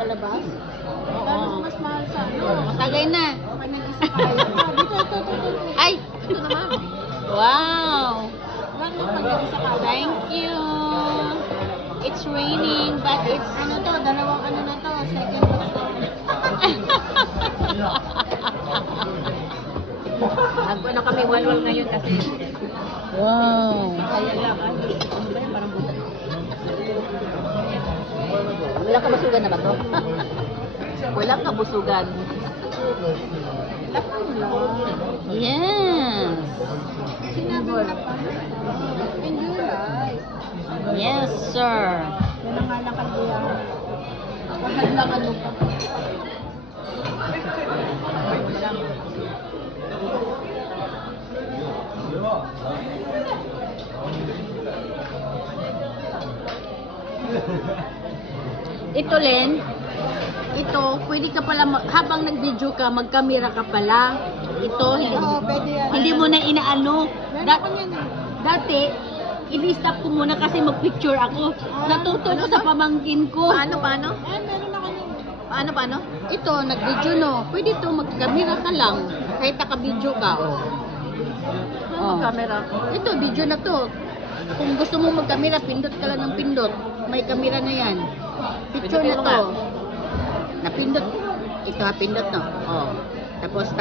palabas. Oo. Mas mahal sa ano. Matagay na. Pag nag-isa kayo. Dito. Ay! Ito naman. Wow! Bakit pag nag-isa kayo? Thank you. It's raining, but it's... Ano to? Dalawang ano na to? Second box to. Nag-ano kami, walwal ngayon kasi. Wow! Kaya lang. Ano ba yan? Parang buta. Wala ka basugan na ba to? Walang kabusugan. Lapang lang. Yes! Sinabi na pa. Enjoy life. Yes, sir. Yan ang nga lang kaliyahan. Pagkadlangan mo pa. Ito, Len. Ito, pwede ka pala, habang nag-video ka, mag-camera ka pala. Ito, Oo, pwede yan. hindi mo na inaano. Meron Da- ako niyan eh. dati, ini-stop ko muna kasi mag-picture ako. Natuto ko sa pamangkin ko. Paano? Meron ako niyan. Paano? Ito, nag-video no. Pwede to, mag-camera ka lang. Kahit naka-video ka. Oh. Camera. Ito, video na to. Kung gusto mo mag-camera, pindot ka lang ng pindot. May camera na yan. Picture na to. Napindot. Ito ha, pindot no. Oh. Tapos,